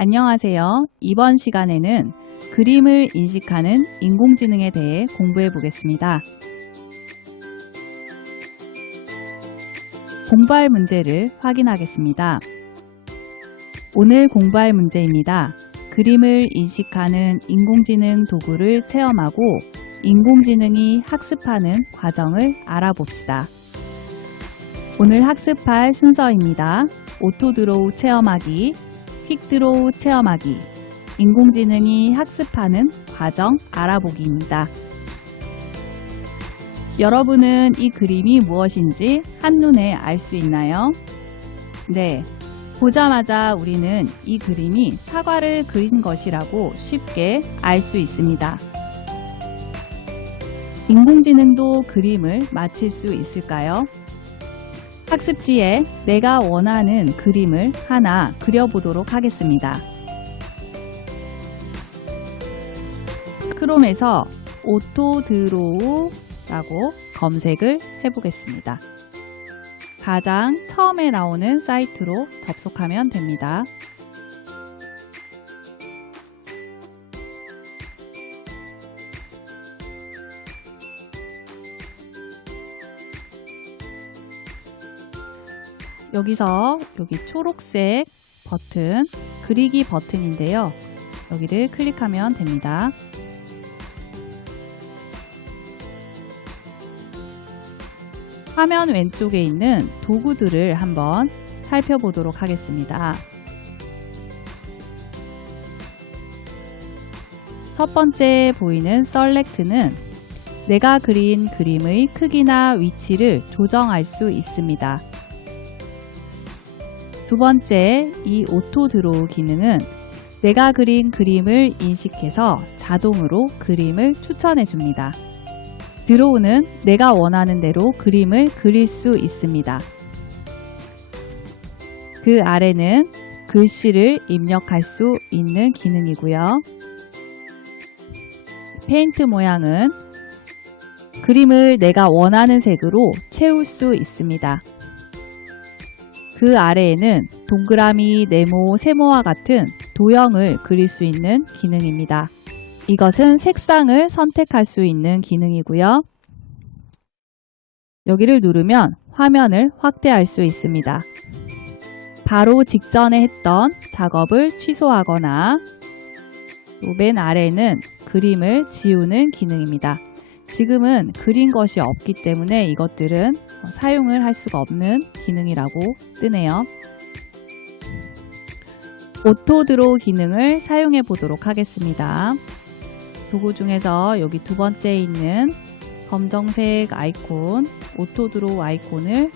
안녕하세요. 이번 시간에는 그림을 인식하는 인공지능에 대해 공부해 보겠습니다. 공부할 문제를 확인하겠습니다. 오늘 공부할 문제입니다. 그림을 인식하는 인공지능 도구를 체험하고 인공지능이 학습하는 과정을 알아봅시다. 오늘 학습할 순서입니다. 오토드로우 체험하기, 퀵드로우 체험하기, 인공지능이 학습하는 과정 알아보기입니다. 여러분은 이 그림이 무엇인지 한눈에 알 수 있나요? 네, 보자마자 우리는 이 그림이 사과를 그린 것이라고 쉽게 알 수 있습니다. 인공지능도 그림을 맞힐 수 있을까요? 학습지에 내가 원하는 그림을 하나 그려보도록 하겠습니다. 크롬에서 오토드로우 라고 검색을 해보겠습니다. 가장 처음에 나오는 사이트로 접속하면 됩니다. 여기서 여기 초록색 버튼, 그리기 버튼인데요. 여기를 클릭하면 됩니다. 화면 왼쪽에 있는 도구들을 한번 살펴보도록 하겠습니다. 첫 번째 보이는 셀렉트는 내가 그린 그림의 크기나 위치를 조정할 수 있습니다. 두 번째, 이 오토드로우 기능은 내가 그린 그림을 인식해서 자동으로 그림을 추천해 줍니다. 드로우는 내가 원하는 대로 그림을 그릴 수 있습니다. 그 아래는 글씨를 입력할 수 있는 기능이고요. 페인트 모양은 그림을 내가 원하는 색으로 채울 수 있습니다. 그 아래에는 동그라미, 네모, 세모와 같은 도형을 그릴 수 있는 기능입니다. 이것은 색상을 선택할 수 있는 기능이고요. 여기를 누르면 화면을 확대할 수 있습니다. 바로 직전에 했던 작업을 취소하거나 맨 아래는 그림을 지우는 기능입니다. 지금은 그린 것이 없기 때문에 이것들은 사용을 할 수가 없는 기능이라고 뜨네요. 오토드로우 기능을 사용해 보도록 하겠습니다. 도구 중에서 여기 두 번째에 있는 검정색 아이콘, 오토드로우 아이콘을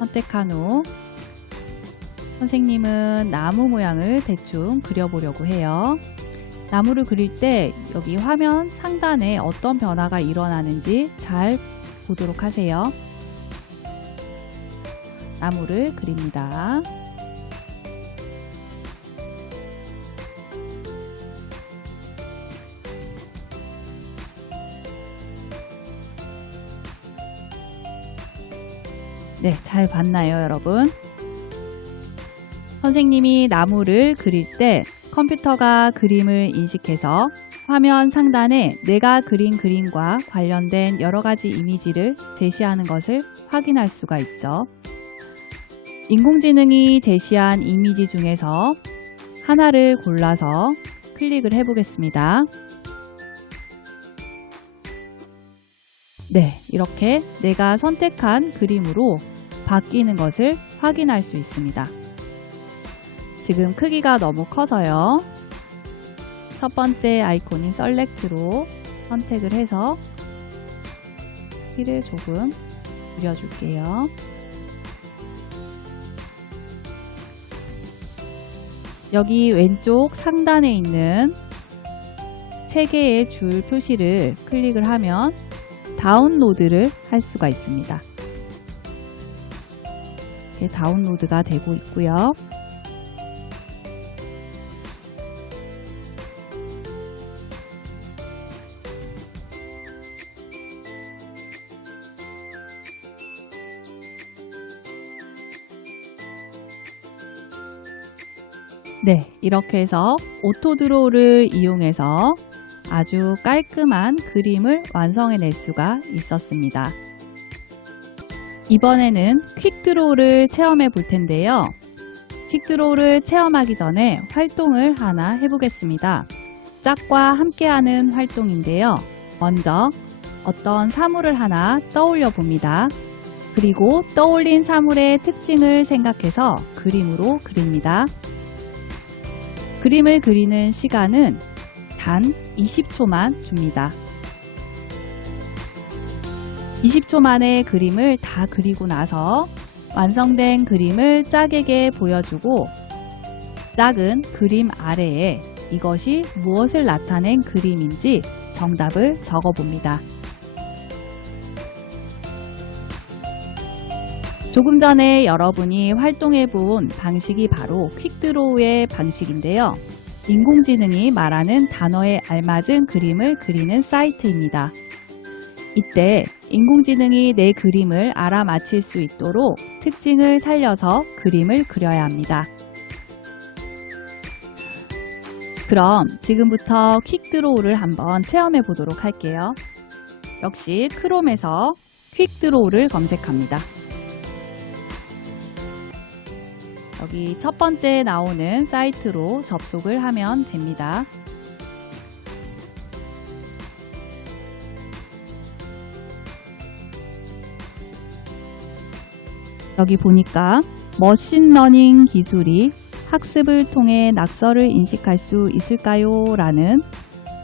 선택한 후 선생님은 나무 모양을 대충 그려보려고 해요. 나무를 그릴 때 여기 화면 상단에 어떤 변화가 일어나는지 잘 보도록 하세요. 나무를 그립니다. 네, 잘 봤나요, 여러분? 선생님이 나무를 그릴 때 컴퓨터가 그림을 인식해서 화면 상단에 내가 그린 그림과 관련된 여러 가지 이미지를 제시하는 것을 확인할 수가 있죠. 인공지능이 제시한 이미지 중에서 하나를 골라서 클릭을 해보겠습니다. 네, 이렇게 내가 선택한 그림으로 바뀌는 것을 확인할 수 있습니다. 지금 크기가 너무 커서요. 첫 번째 아이콘인 셀렉트로 선택을 해서 키를 조금 줄여줄게요. 여기 왼쪽 상단에 있는 3개의 줄 표시를 클릭을 하면 다운로드를 할 수가 있습니다. 이렇게 다운로드가 되고 있고요. 네, 이렇게 해서 오토드로우를 이용해서 아주 깔끔한 그림을 완성해낼 수가 있었습니다. 이번에는 퀵드로우를 체험해 볼 텐데요. 퀵드로우를 체험하기 전에 활동을 하나 해보겠습니다. 짝과 함께하는 활동인데요. 먼저 어떤 사물을 하나 떠올려 봅니다. 그리고 떠올린 사물의 특징을 생각해서 그림으로 그립니다. 그림을 그리는 시간은 단 20초만 줍니다. 20초 만에 그림을 다 그리고 나서 완성된 그림을 짝에게 보여주고 짝은 그림 아래에 이것이 무엇을 나타낸 그림인지 정답을 적어봅니다. 조금 전에 여러분이 활동해 본 방식이 바로 퀵드로우의 방식인데요. 인공지능이 말하는 단어에 알맞은 그림을 그리는 사이트입니다. 이때 인공지능이 내 그림을 알아맞힐 수 있도록 특징을 살려서 그림을 그려야 합니다. 그럼 지금부터 퀵드로우를 한번 체험해 보도록 할게요. 역시 크롬에서 퀵드로우를 검색합니다. 여기 첫 번째 나오는 사이트로 접속을 하면 됩니다. 여기 보니까 머신러닝 기술이 학습을 통해 낙서를 인식할 수 있을까요? 라는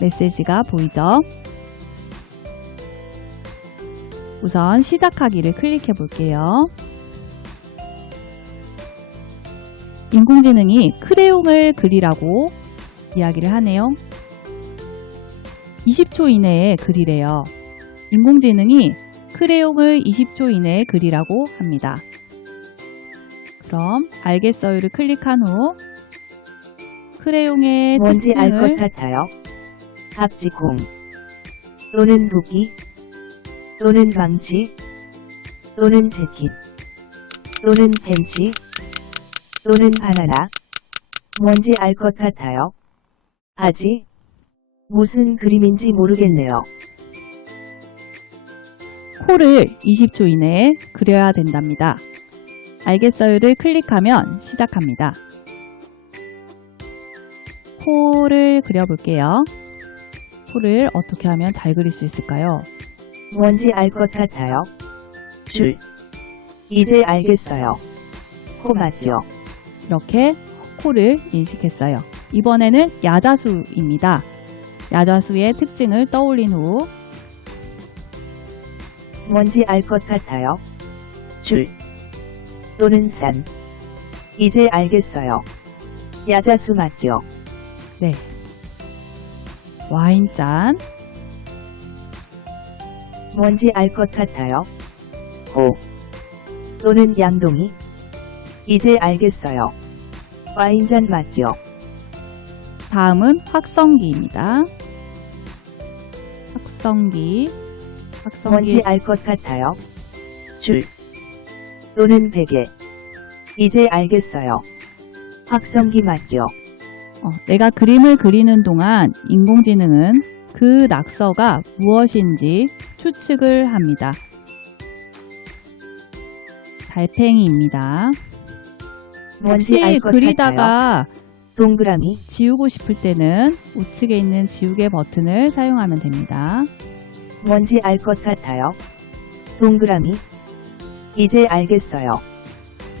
메시지가 보이죠? 우선 시작하기를 클릭해 볼게요. 인공지능이 크레용을 그리라고 이야기를 하네요. 20초 이내에 그리래요. 인공지능이 크레용을 20초 이내에 그리라고 합니다. 그럼 알겠어요를 클릭한 후 크레용의 뭔지 알 특징을 것 같아요. 합지공 또는 도끼 또는 망치 또는 재킷 또는 벤치 또는 바나나 뭔지 알 것 같아요. 아직 무슨 그림인지 모르겠네요. 코를 20초 이내에 그려야 된답니다. 알겠어요를 클릭하면 시작합니다. 코를 그려볼게요. 코를 어떻게 하면 잘 그릴 수 있을까요? 뭔지 알 것 같아요. 줄 이제 알겠어요. 코 맞죠? 이렇게 코를 인식했어요. 이번에는 야자수입니다. 야자수의 특징을 떠올린 후 뭔지 알 것 같아요. 줄 또는 산 이제 알겠어요. 야자수 맞죠? 네, 와인잔, 뭔지 알 것 같아요. 호 또는 양동이 이제 알겠어요. 와인잔 맞죠? 다음은 확성기입니다. 확성기 뭔지 알 것 같아요. 줄 또는 베개 이제 알겠어요. 확성기 맞죠? 내가 그림을 그리는 동안 인공지능은 그 낙서가 무엇인지 추측을 합니다. 달팽이입니다. 뭔지 혹시 알 것 같아요. 그리다가 동그라미 지우고 싶을 때는 우측에 있는 지우개 버튼을 사용하면 됩니다. 뭔지 알 것 같아요. 동그라미 이제 알겠어요.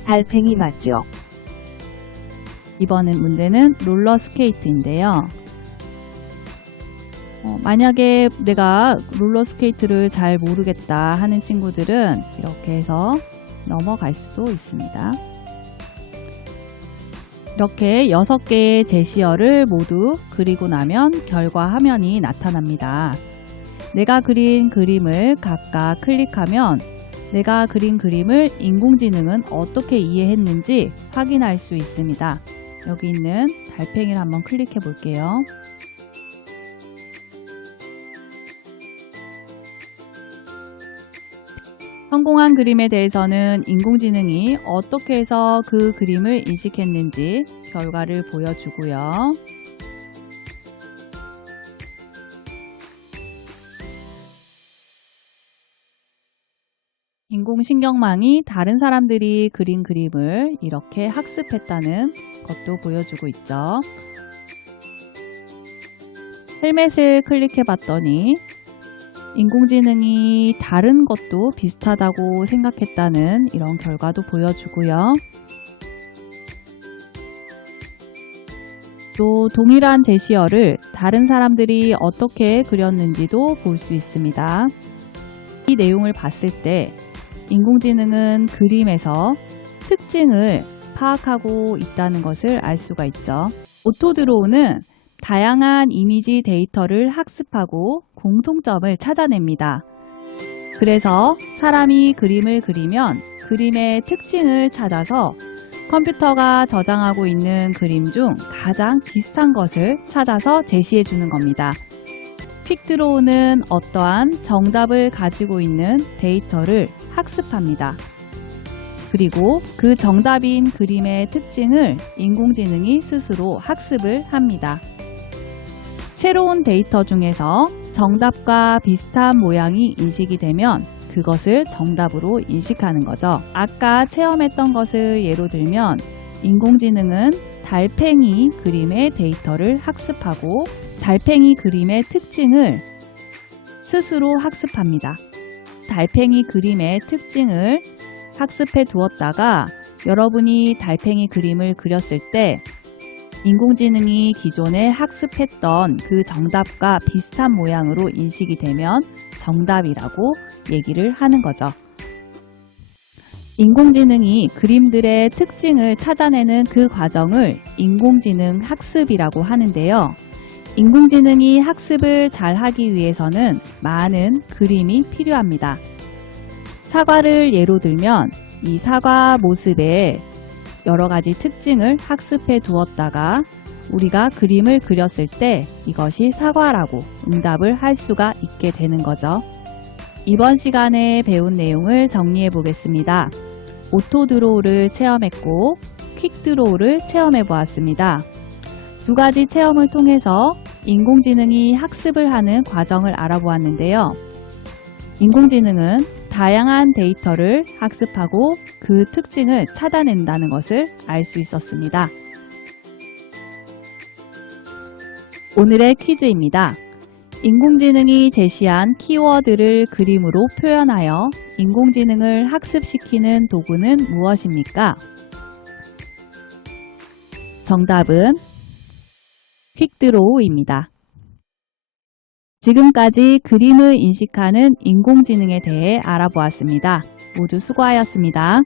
달팽이 맞죠? 이번엔 문제는 롤러스케이트인데요. 만약에 내가 롤러스케이트를 잘 모르겠다 하는 친구들은 이렇게 해서 넘어갈 수도 있습니다. 이렇게 6개의 제시어를 모두 그리고 나면 결과 화면이 나타납니다. 내가 그린 그림을 각각 클릭하면 내가 그린 그림을 인공지능은 어떻게 이해했는지 확인할 수 있습니다. 여기 있는 달팽이를 한번 클릭해 볼게요. 성공한 그림에 대해서는 인공지능이 어떻게 해서 그 그림을 인식했는지 결과를 보여주고요. 인공신경망이 다른 사람들이 그린 그림을 이렇게 학습했다는 것도 보여주고 있죠. 헬멧을 클릭해 봤더니 인공지능이 다른 것도 비슷하다고 생각했다는 이런 결과도 보여주고요. 또 동일한 제시어를 다른 사람들이 어떻게 그렸는지도 볼 수 있습니다. 이 내용을 봤을 때 인공지능은 그림에서 특징을 파악하고 있다는 것을 알 수가 있죠. 오토드로우는 다양한 이미지 데이터를 학습하고 공통점을 찾아냅니다. 그래서 사람이 그림을 그리면 그림의 특징을 찾아서 컴퓨터가 저장하고 있는 그림 중 가장 비슷한 것을 찾아서 제시해 주는 겁니다. 퀵드로우는 어떠한 정답을 가지고 있는 데이터를 학습합니다. 그리고 그 정답인 그림의 특징을 인공지능이 스스로 학습을 합니다. 새로운 데이터 중에서 정답과 비슷한 모양이 인식이 되면 그것을 정답으로 인식하는 거죠. 아까 체험했던 것을 예로 들면 인공지능은 달팽이 그림의 데이터를 학습하고 달팽이 그림의 특징을 스스로 학습합니다. 달팽이 그림의 특징을 학습해 두었다가 여러분이 달팽이 그림을 그렸을 때 인공지능이 기존에 학습했던 그 정답과 비슷한 모양으로 인식이 되면 정답이라고 얘기를 하는 거죠. 인공지능이 그림들의 특징을 찾아내는 그 과정을 인공지능 학습이라고 하는데요. 인공지능이 학습을 잘 하기 위해서는 많은 그림이 필요합니다. 사과를 예로 들면 이 사과 모습에 여러 가지 특징을 학습해 두었다가 우리가 그림을 그렸을 때 이것이 사과라고 응답을 할 수가 있게 되는 거죠. 이번 시간에 배운 내용을 정리해 보겠습니다. 오토드로우를 체험했고 퀵드로우를 체험해 보았습니다. 두 가지 체험을 통해서 인공지능이 학습을 하는 과정을 알아보았는데요. 인공지능은 다양한 데이터를 학습하고 그 특징을 찾아낸다는 것을 알 수 있었습니다. 오늘의 퀴즈입니다. 인공지능이 제시한 키워드를 그림으로 표현하여 인공지능을 학습시키는 도구는 무엇입니까? 정답은 퀵드로우입니다. 지금까지 그림을 인식하는 인공지능에 대해 알아보았습니다. 모두 수고하셨습니다.